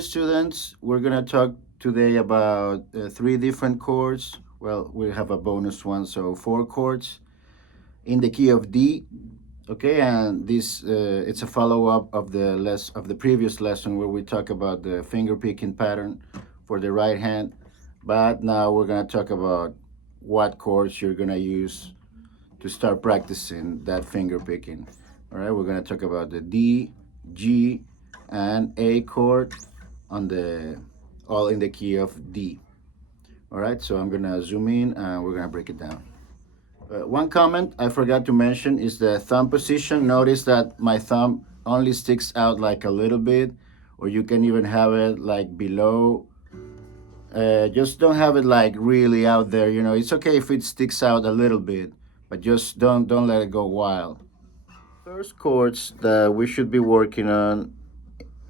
dear students, we're gonna talk today about three different chords. Well, we have a bonus one, so four chords in the key of D. Okay, and this it's a follow up of the previous lesson where we talk about the finger picking pattern for the right hand. But now we're gonna talk about what chords you're gonna use to start practicing that finger picking. All right, we're gonna talk about the D, G, and A chord on the all in the key of D. All right, so I'm gonna zoom in and we're gonna break it down. One comment I forgot to mention is the thumb position. Notice that my thumb only sticks out like a little bit, or you can even have it like below. Just don't have it like really out there. You know, it's okay if it sticks out a little bit, but just don't let it go wild. First chords that we should be working on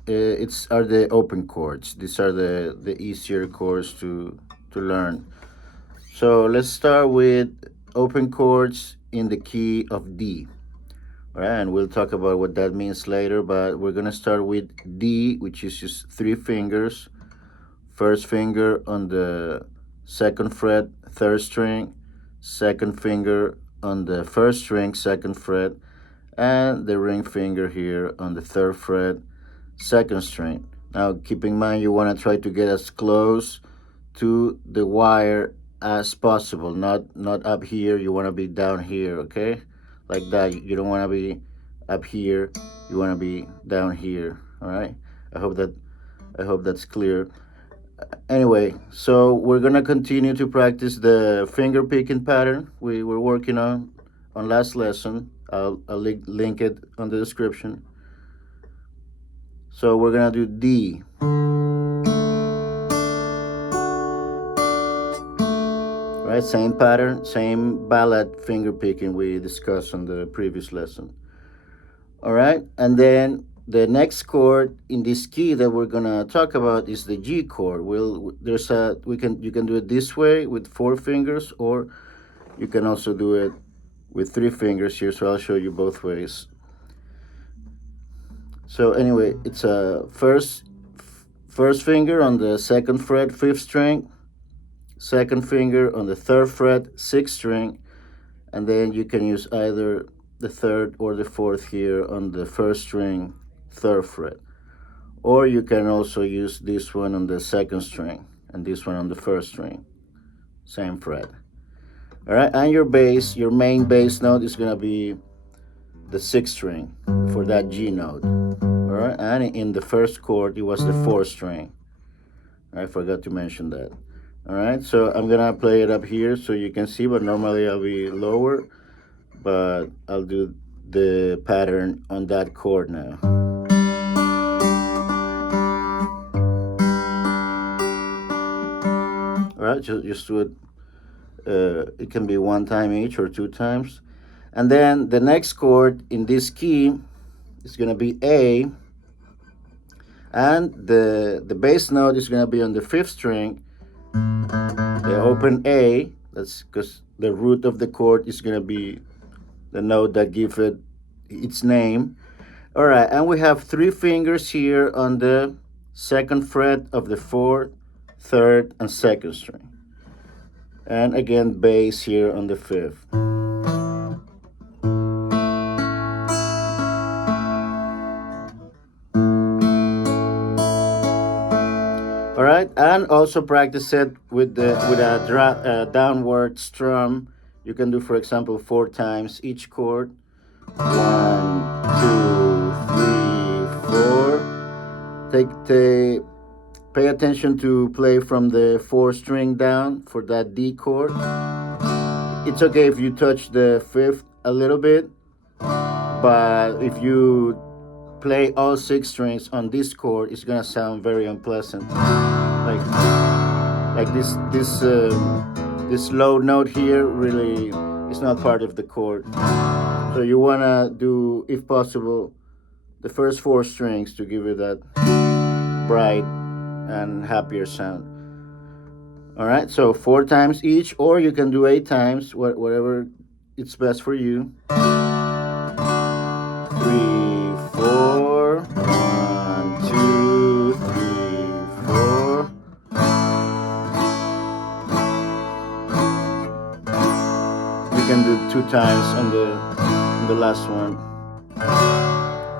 it's are the open chords. These are the easier chords to learn. So let's start with open chords in the key of D. All right, and we'll talk about what that means later, but we're gonna start with D, which is just three fingers. First finger on the second fret, third string, second finger on the first string, second fret, and the ring finger here on the third fret, second string. Now keep in mind you want to try to get as close to the wire as possible, not up here. You want to be down here, okay? Like that. You don't want to be up here. You want to be down here. All right. I hope that's clear. Anyway, so we're gonna continue to practice the finger picking pattern we were working on last lesson. I'll link it on the description. So we're gonna do D. Right, same pattern, same ballad finger picking we discussed on the previous lesson. All right, and then the next chord in this key that we're gonna talk about is the G chord. You can do it this way with four fingers, or you can also do it with three fingers here. So I'll show you both ways. So anyway, it's a first finger on the second fret, fifth string, second finger on the third fret, sixth string, and then you can use either the third or the fourth here on the first string, third fret. Or you can also use this one on the second string and this one on the first string, same fret. All right, and your main bass note is gonna be the sixth string for that G note. All right, and in the first chord it was the fourth string. I forgot to mention that. All right, so I'm gonna play it up here so you can see, but normally I'll be lower, but I'll do the pattern on that chord now. All right, just do it. It can be one time each or two times. And then the next chord in this key is gonna be A, and the bass note is gonna be on the fifth string, the open A. That's because the root of the chord is gonna be the note that gives it its name. All right, and we have three fingers here on the second fret of the fourth, third, and second string. And again, bass here on the fifth. All right, and also practice it with a downward strum. You can do, for example, four times each chord. 1, 2, 3, 4. Pay attention to play from the fourth string down for that D chord. It's okay if you touch the fifth a little bit, but if you play all six strings on this chord, it's gonna sound very unpleasant. Like this low note here really is not part of the chord. So you wanna do, if possible, the first four strings to give it that bright and happier sound. All right, so four times each, or you can do 8 times, whatever it's best for you. 3, 4, 1, 2, 3, can do 2 times on the last one.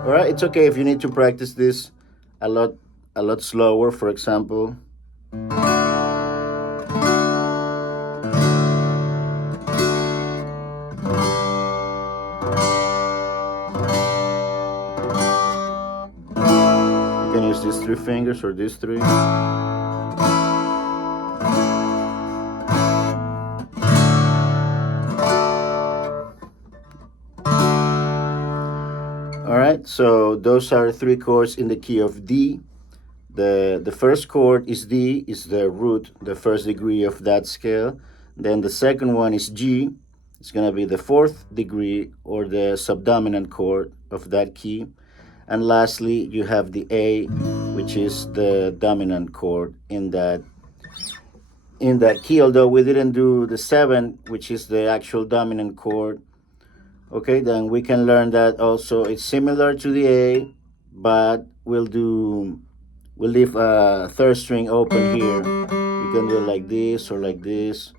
All right, it's okay if you need to practice this a lot slower. For example, you can use these 3 fingers or these 3. All right, so those are 3 chords in the key of D. The first chord is D, is the root, the first degree of that scale. Then the second one is G. It's going to be the 4th degree or the subdominant chord of that key. And lastly, you have the A, which is the dominant chord in that key, although we didn't do the 7, which is the actual dominant chord. Okay, then we can learn that also it's similar to the A, but we'll leave a 3rd string open here. You can do it like this or like this.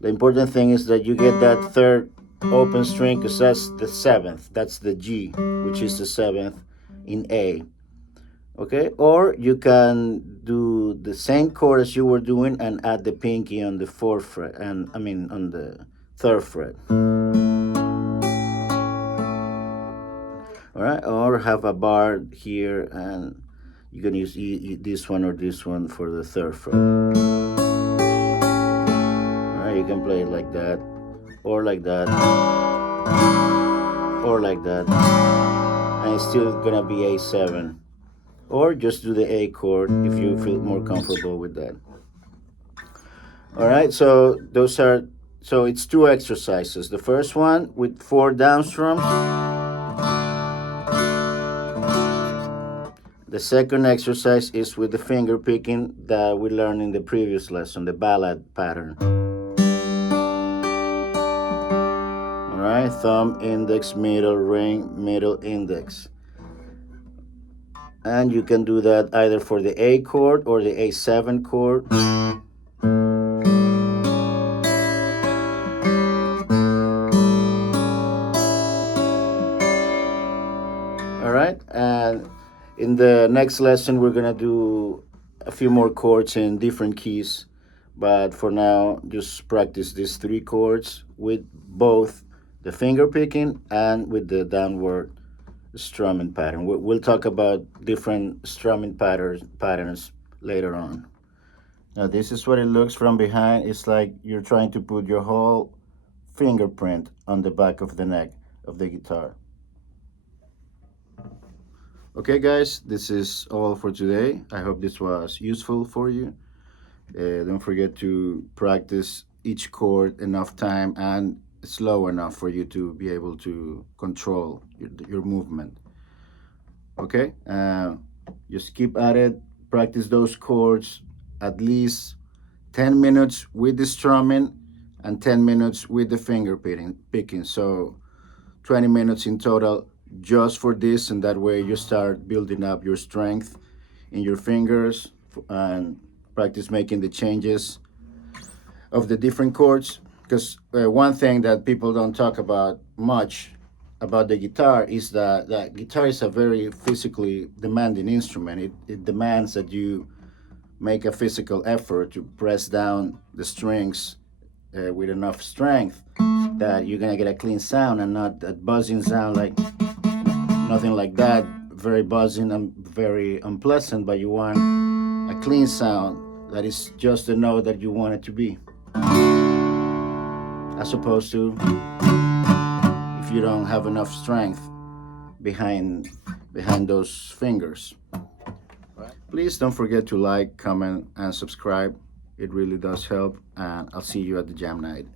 The important thing is that you get that 3rd open string, because that's the 7th. That's the G, which is the 7th in A. Okay, or you can do the same chord as you were doing and add the pinky on the 4th fret, and I mean on the 3rd fret. All right, or have a bar here, and you can use this one or this one for the 3rd fret. All right, you can play it like that, or like that, or like that, and it's still gonna be A7. Or just do the A chord if you feel more comfortable with that. All right, so it's 2 exercises. The first one with 4 down strums. The second exercise is with the finger picking that we learned in the previous lesson, the ballad pattern. All right, thumb, index, middle, ring, middle, index. And you can do that either for the A chord or the A7 chord. All right, and in the next lesson, we're gonna do a few more chords in different keys. But for now, just practice these 3 chords with both the finger picking and with the downward strumming pattern. We'll talk about different strumming patterns later on. Now this is what it looks from behind. It's like you're trying to put your whole fingerprint on the back of the neck of the guitar. Okay guys, this is all for today. I hope this was useful for you. Don't forget to practice each chord enough time and slow enough for you to be able to control your movement. Okay, just keep at it. Practice those chords at least 10 minutes with the strumming and 10 minutes with the finger picking. So 20 minutes in total just for this, and that way you start building up your strength in your fingers and practice making the changes of the different chords. Because one thing that people don't talk about much about the guitar is that the guitar is a very physically demanding instrument. It demands that you make a physical effort to press down the strings with enough strength that you're gonna get a clean sound and not that buzzing sound, like nothing like that, very buzzing and very unpleasant, but you want a clean sound that is just the note that you want it to be, as opposed to if you don't have enough strength behind those fingers. Please don't forget to like, comment, and subscribe. It really does help, and I'll see you at the jam night.